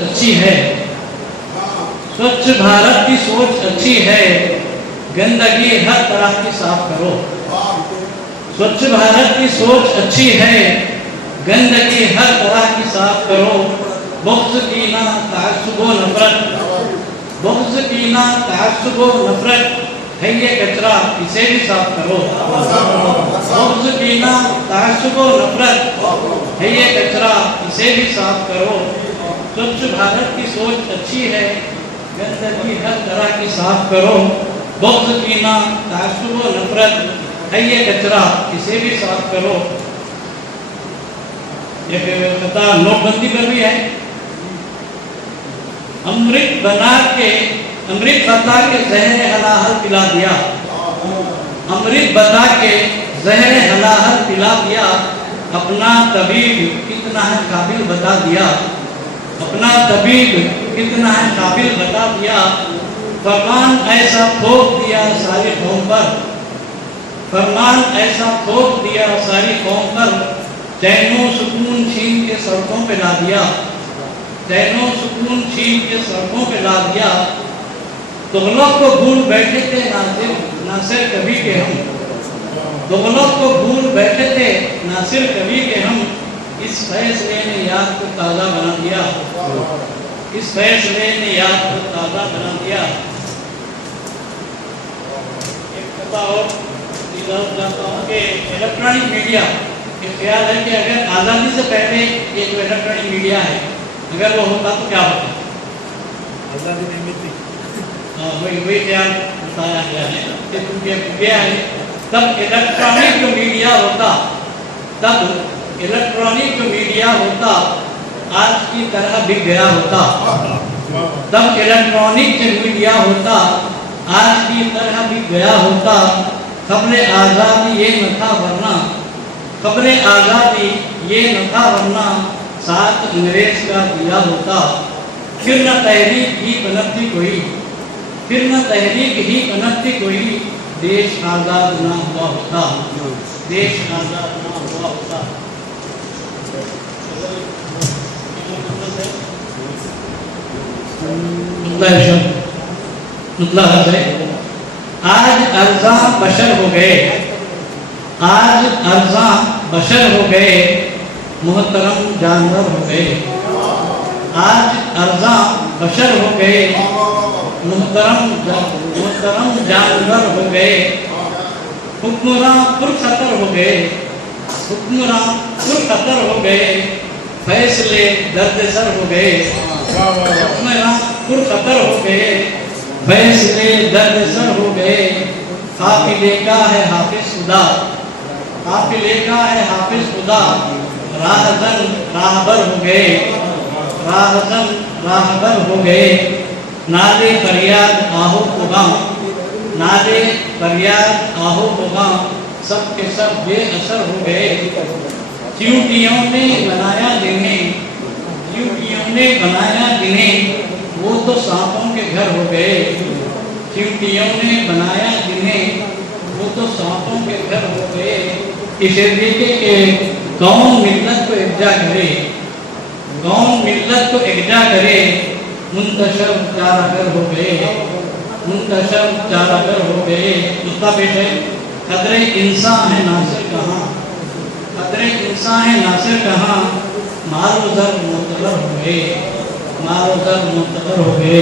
अच्छी है, स्वच्छ भारत की सोच अच्छी है, गंदगी हर तरह की साफ करो। स्वच्छ भारत की सोच अच्छी है, गंदगी हर तरह की साफ करो। बुग़्ज़ कीना तअस्सुब व नफरत, बुग़्ज़ कीना तअस्सुब व नफरत है ये कचरा, इसे भी साफ करो। बुग़्ज़ कीना तअस्सुब व नफरत है ये कचरा, इसे भी साफ करो। स्वच्छ भारत की सोच अच्छी है, गंदगी हर तरह की साफ करो। बुग़्ज़ कीना तअस्सुब व नफरत है ये कचरा, इसे भी साफ करो। एक कथा नोटबंदी पर भी है। अमृत बता के ज़हर हलाहल पिला दिया, अमृत बता के ज़हर हलाहल पिला दिया। अपना तबीब कितना है काबिल बता दिया, अपना तबीब कितना है काबिल बता दिया। फरमान ऐसा थोप दिया सारी कौम पर, फरमान ऐसा थोप दिया सारी कौम पर। चैनो सुकून छीन के सड़कों पे ला दिया, चैनो सुकून छीन के सड़कों पे ला दिया। तुगलक को भूल बैठे थे नासिर कभी के हम, तुगलक को भूल बैठे थे नासिर कभी के हम। इस फैसले ने याद को ताज़ा बना दिया, इस फैसले ने याद को ताज़ा बना दिया। एक कथा और चाहता हूँ कि इलेक्ट्रॉनिक मीडिया, एक ख्याल है कि अगर आज़ादी से पहले ये जो इलेक्ट्रॉनिक मीडिया है, अगर वो होता तो क्या होता? आज़ादी नहीं मिलती। वही ख्याल बताया गया है कि क्योंकि गया है तब इलेक्ट्रॉनिक जो मीडिया होता, तब इलेक्ट्रॉनिक जो मीडिया होता आज की तरह बिक गया होता। तब इलेक्ट्रॉनिक जो मीडिया होता आज की तरह बिक गया होता। खबरे आज़ादी ये न था वरना, खबरे आज़ादी ये न था वरना साथ अंग्रेज का दिया होता। फिर न तहरीक ही पनपती कोई, फिर न तहरीक ही पनपती कोई। देश आज़ाद ना हुआ होता, देश आज़ाद ना हुआ होता। मतलब है आज अर्जा बशर हो गए, आज अर्जा बशर हो गए, मोहतरम जानवर हो गए। आज अर्जा बशर हो गए, मोहतरम जानवर हो गए। हुक्मरां पुरखतर हो गए, हुक्मरां पुरखतर हो गए। फैसले दर्द-सर हो गए, हुक्मरां पुरखतर हो गए। फैसले दर्द-सर हो गए। काफिले का है हाफिज खुदा, काफिले का है हाफिज खुदा। राहज़न राहबर हो गए, राहज़न राहबर हो गए। नादे फरियाद आहो खुदा, नादे फरियाद आहो खुदा। सब के सब बेअसर हो गए। चींटियों ने बनाया जिन्हें, चींटियों ने बनाया जिन्हें, वो तो सांपों के घर हो गए। चींटियों ने बनाया जिन्हें, वो तो सांपों के घर हो गए। इसे देखे कि कौन मिल्लत को एकजा करे, कौन मिल्लत को एकजा करे। मुंतशर चारागर हो गए, मुंतशर चारागर हो गए। उसका पेश है कदरे इंसान है नासिर कहाँ, कदरे इंसान है नासिर कहाँ। मारो दर मुतबर हो गए, मारो दर मुतबर हो गए।